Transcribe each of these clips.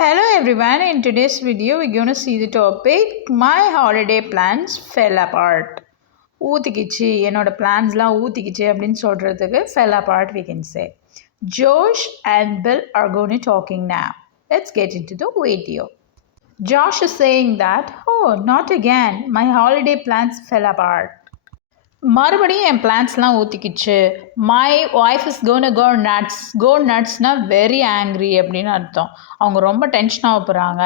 Hello everyone, in today's video we're going to see the topic My holiday plans fell apart. ஊத்திக்கிச்சு என்னோட பிளான்ஸ்லாம் ஊத்திக்கிச்சு அப்படின்னு சொல்கிறதுக்கு fell apart we can say. Josh and Bill are going to talking now. Let's get into the video. Josh is saying that, oh, not again, my holiday plans fell apart. மறுபடியும் என் பிளான்ஸ்லாம் ஊற்றிக்கிச்சு. My wife is go நட்ஸ்னால் very angry அப்படின்னு அர்த்தம். அவங்க ரொம்ப டென்ஷனாக போகிறாங்க.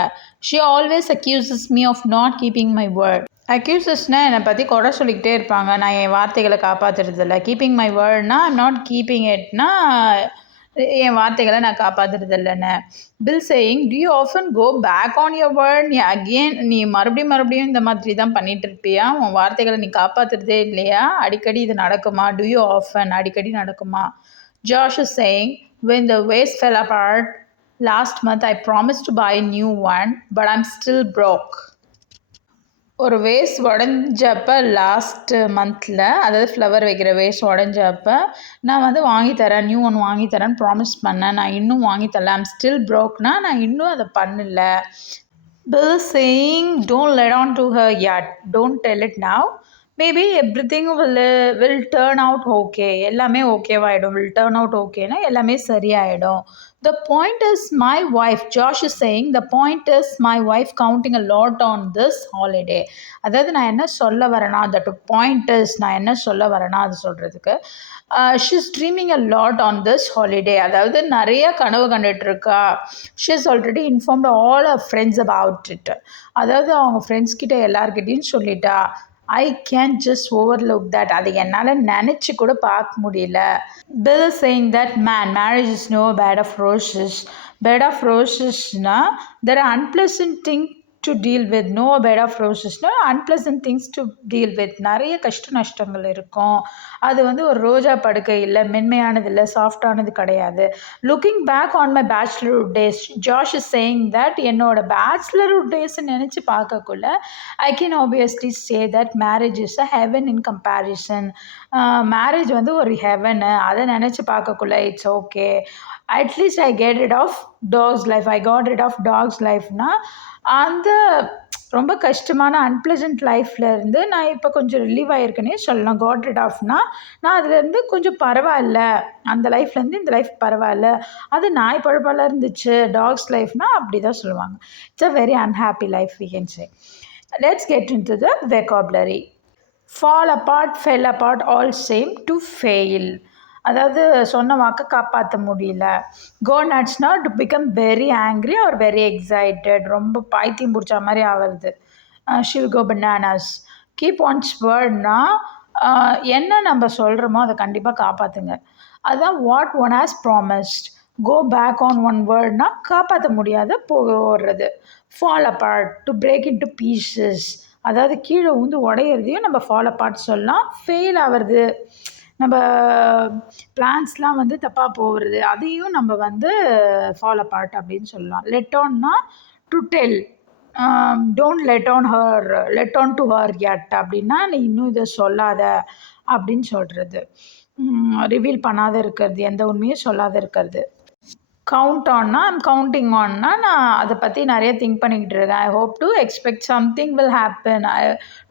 She always accuses me of not keeping my word. அக்யூசஸ்னால் என்னை பற்றி குறை சொல்லிக்கிட்டே இருப்பாங்க, நான் என் வார்த்தைகளை காப்பாற்றுறதில்ல. கீப்பிங் மை வேர்ட்னா நாட் கீப்பிங் இட்னா என் வார்த்தைகளை நான் காப்பாற்றுறது இல்லைன்னு. Bill saying, do you often go back on your word? நீ மறுபடியும் இந்த மாதிரி தான் பண்ணிட்டு இருப்பியா? உன் வார்த்தைகளை நீ காப்பாற்றுறதே இல்லையா? அடிக்கடி இது நடக்குமா? டு யூ ஆஃபன் அடிக்கடி நடக்குமா? Josh is saying, when the vase fell apart last month, I promised to buy a new one, but I'm still broke. ஒரு வேஸ் உடஞ்சப்போ லாஸ்ட் மந்தில், அதாவது ஃப்ளவர் வைக்கிற வேஸ் உடஞ்சப்போ நான் வந்து வாங்கித்தரேன், நியூ ஒன் வாங்கித்தரேன்னு ப்ராமிஸ் பண்ணேன். நான் இன்னும் வாங்கித்தரல. ஐம் ஸ்டில் ப்ரோக்னா நான் இன்னும் அதை பண்ணல. Bill saying, don't let on to her yet, don't tell it now, maybe everything will turn out okay. எல்லாமே ஓகேவாகிடும். வில் டேர்ன் அவுட் ஓகேனா எல்லாமே சரியாயிடும். The point is my wife, Josh is saying, the point is my wife counting a lot on this holiday. அதாவது நான் என்ன சொல்ல வரேன்னா, that point is நான் என்ன சொல்ல வரேன்னா அது சொல்கிறதுக்கு, she's dreaming a lot on this holiday. அதாவது நிறைய கனவு கண்டுட்டு இருக்கா. she's already informed all her friends about it. அதாவது அவங்க ஃப்ரெண்ட்ஸ் கிட்ட எல்லார்கிட்டையும் சொல்லிட்டா. I can't just overlook that. அதை என்னால் நினச்சி கூட பார்க்க முடியல. Bill is saying that, man, marriage is no bed of roses. Bed of rosesனா there are unpleasant things to deal with. No bed of rosesனா unpleasant things to deal with. நிறைய கஷ்ட நஷ்டங்கள் இருக்கும். அது வந்து ஒரு ரோஜா படுக்கை இல்லை, மென்மையானது இல்லை, சாஃப்டானது கிடையாது. Looking back on my bachelorhood days, Josh is saying that, என்னோட பேச்சுலர்ஹுட் டேஸை நினச்சி பார்க்கக்குள்ள I can obviously say that marriage is a heaven in comparison. Marriage வந்து ஒரு ஹெவனு, அதை நினச்சி பார்க்கக்குள்ள it's okay. At least I get rid of dog's life. I got rid of dog's லைஃப்னா அந்த ரொம்ப கஷ்டமான அன்பிளசன்ட் லைஃப்லேருந்து நான் இப்போ கொஞ்சம் ரிலீவ் ஆகிருக்கேனே சொல்லலாம். காட் ரிட் ஆஃப்னா நான் அதுலேருந்து கொஞ்சம் பரவாயில்ல, அந்த லைஃப்லேருந்து இந்த லைஃப் பரவாயில்ல, அது நாய் பழப்பால இருந்துச்சு. டாக்ஸ் லைஃப்னா அப்படி தான் சொல்லுவாங்க. It's a very unhappy life we can say. Let's get into the vocabulary. Fall apart, fell apart, all same to fail. அதாவது சொன்ன வாக்கை காப்பாற்ற முடியல. கோ நட்ஸ்னா to become very angry or very excited, ரொம்ப பைத்தியம் பிடிச்ச மாதிரி ஆகிறது. She'll go bananas. Keep one's வேர்ட்னா என்ன நம்ம சொல்கிறோமோ அதை கண்டிப்பாக காப்பாற்றுங்க. அதுதான் what one has promised. Go back on one வேர்ட்னா காப்பாற்ற முடியாத போடுறது. Fall apart, to break into pieces, அதாவது கீழே வந்து உடையிறதையும் நம்ம ஃபால் அப்பார்ட் சொல்லலாம். ஃபெயில் ஆகிறது, நம்ம பிளான்ஸ்லாம் வந்து தப்பாக போகிறது, அதையும் நம்ம வந்து ஃபால் அப்பார்ட் அப்படின்னு சொல்லலாம். லெட் ஆன்னா to tell, don't let on to her yet அப்படின்னா நீ இன்னும் இதை சொல்லாத அப்படின்னு சொல்கிறது. ரிவீல் பண்ணாத இருக்கிறது, எந்த உண்மையும் சொல்லாத இருக்கிறது. கவுண்ட் ஆன்னா, ஐம் கவுண்டிங் ஆன்னா நான் அதை பற்றி நிறைய திங்க் பண்ணிக்கிட்டு இருக்கேன். I hope to expect something will happen.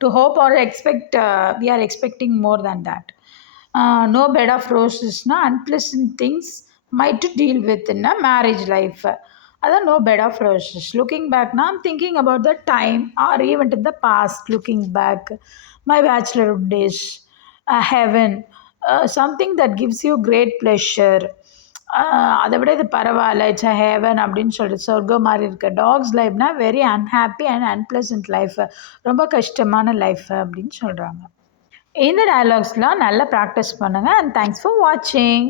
To hope or expect, we are expecting more than that. No bed of rosesனா unpleasant things might to deal with in a marriage life. அதான் no bed of roses. Looking back, now I'm thinking about the time or event in the past. Looking back, my bachelorhood days, heaven, something that gives you great pleasure. அதை விட இது பரவாயில்ல, it's a heaven அப்படின்னு சொல்லிட்டு சொர்க்கம் மாதிரி இருக்கு. Dog's லைஃப்னா very unhappy and unpleasant life, ரொம்ப கஷ்டமான லைஃப் அப்படின்னு சொல்கிறாங்க. இந்த டயலாக்ஸ்லாம் நல்லா ப்ராக்டிஸ் பண்ணுங்கள். அண்ட் தேங்க்ஸ் ஃபார் வாட்சிங்.